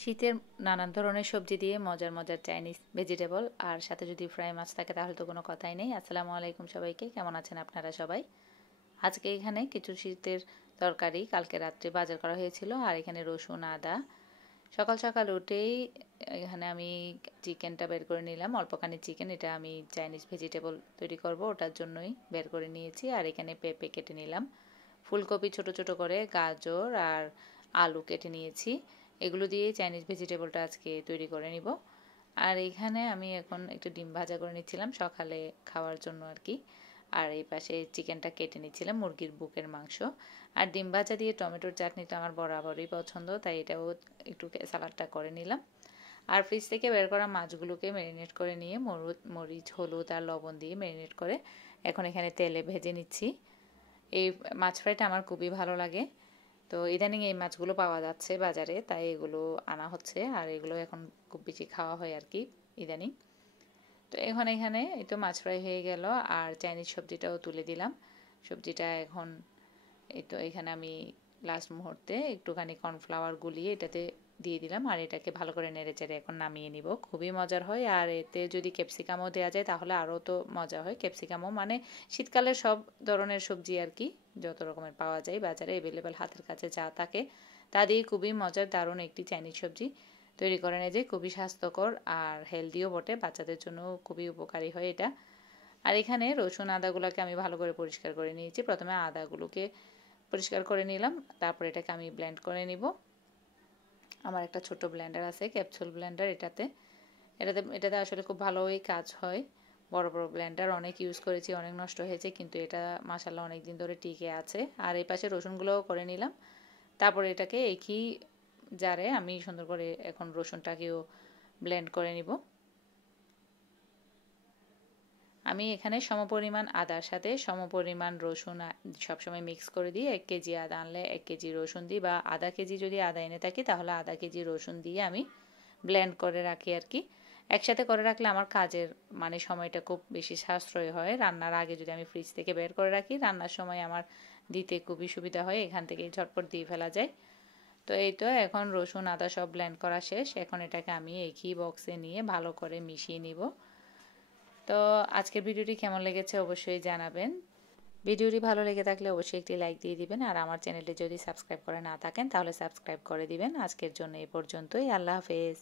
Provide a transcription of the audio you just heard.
শীতের নানান ধরনের সবজি দিয়ে মজার মজার চাইনিজ ভেজিটেবল আর সাথে যদি ফ্রাই মাছ থাকে তাহলে তো কোনো কথাই নেই। আসসালামু আলাইকুম সবাইকে, কেমন আছেন আপনারা সবাই? আজকে এখানে কিছু শীতের তরকারি কালকে রাত্রে বাজার করা হয়েছিল, আর এখানে রসুন আদা। সকাল সকাল উঠেই এখানে আমি চিকেনটা বের করে নিলাম, অল্পখানি চিকেন। এটা আমি চাইনিজ ভেজিটেবল তৈরি করব, ওটার জন্যই বের করে নিয়েছি। আর এখানে পেঁপে কেটে নিলাম, ফুলকপি ছোট ছোট করে, গাজর আর আলু কেটে নিয়েছি। এগুলো দিয়েই চাইনিজ ভেজিটেবলটা আজকে তৈরি করে নিব। আর এইখানে আমি এখন একটু ডিম ভাজা করে নিচ্ছিলাম সকালে খাওয়ার জন্য আর কি। আর এই পাশে চিকেনটা কেটে নিচ্ছিলাম, মুরগির বুকের মাংস। আর ডিম ভাজা দিয়ে টমেটোর চাটনিটা আমার বরাবরই পছন্দ, তাই এটাও একটু সালাডটা করে নিলাম। আর ফ্রিজ থেকে বের করা মাছগুলোকে ম্যারিনেট করে নিয়ে মরিচ হলুদ আর লবণ দিয়ে ম্যারিনেট করে এখন এখানে তেলে ভেজে নিচ্ছি। এই মাছ ফ্রাইটা আমার খুবই ভালো লাগে। তো ইদানিং এই মাছগুলো পাওয়া যাচ্ছে বাজারে, তাই এগুলো আনা হচ্ছে, আর এগুলো এখন খুব বেশি খাওয়া হয় আর কি ইদানিং। তো এখন এখানে এই তো মাছ ফ্রাই হয়ে গেল, আর চাইনিজ সবজিটাও তুলে দিলাম। সবজিটা এখন এই তো এখানে আমি লাস্ট মুহূর্তে একটুখানি কর্নফ্লাওয়ার গুলিয়ে এটাতে দিয়ে দিলাম, আর এটাকে ভালো করে নেড়েচেড়ে এখন নামিয়ে নিব। খুবই মজার হয়, আর এতে যদি ক্যাপসিকামও দেওয়া যায় তাহলে আরও তো মজা হয়। ক্যাপসিকামও মানে শীতকালে সব ধরনের সবজি আর কি, যত রকমের পাওয়া যায় বাজারে অ্যাভেলেবেল, হাতের কাছে যা থাকে তা দিয়ে খুবই মজার দারুণ একটি চাইনিজ সবজি তৈরি করে নেয়, যে খুবই স্বাস্থ্যকর আর হেলদিও বটে, বাচ্চাদের জন্য খুবই উপকারী হয় এটা। আর এখানে রসুন আদাগুলোকে আমি ভালো করে পরিষ্কার করে নিয়েছি। প্রথমে আদাগুলোকে পরিষ্কার করে নিলাম, তারপর এটাকে আমি ব্লেন্ড করে নিব। আমার একটা ছোট ব্লেন্ডার আছে, ক্যাপসুল ব্লেন্ডার। এটাতে আসলে খুব ভালোই কাজ হয়। বড় বড় ব্লেন্ডার অনেক ইউজ করেছি, অনেক নষ্ট হয়েছে, কিন্তু এটা মাশাআল্লাহ অনেক দিন ধরে টিকে আছে। আর এই পাশে রসুনগুলোও করে নিলাম। তারপরে এটাকে একই জারে আমি সুন্দর করে এখন রসুনটাকেও ব্লেন্ড করে নিব। আমি এখানে সমপরিমাণ আদার সাথে সমপরিমাণ রসুন সবসময় মিক্স করে দিই। 1 কেজি আদা আনলে 1 কেজি রসুন দিই, বা আধা কেজি যদি আদা এনে থাকি তাহলে আধা কেজি রসুন দিয়ে আমি ব্লেন্ড করে রাখি আর কি। একসাথে করে রাখলে আমার কাজের মানে সময়টা খুব বেশি সাশ্রয় হয়। রান্নার আগে যদি আমি ফ্রিজ থেকে বের করে রাখি, রান্নার সময় আমার দিতে খুবই সুবিধা হয়, এখান থেকেই ঝটপট দিয়ে ফেলা যায়। তো এই তো এখন রসুন আদা সব ব্লেন্ড করা শেষ। এখন এটাকে আমি একই বক্সে নিয়ে ভালো করে মিশিয়ে নিব। তো আজকের ভিডিওটি কেমন লেগেছে অবশ্যই জানাবেন। ভিডিওটি ভালো লেগে থাকলে অবশ্যই একটি লাইক দিয়ে দিবেন, আর আমার চ্যানেলটি যদি সাবস্ক্রাইব করে না থাকেন তাহলে সাবস্ক্রাইব করে দিবেন। আজকের জন্য এই পর্যন্তই। আল্লাহ হাফেজ।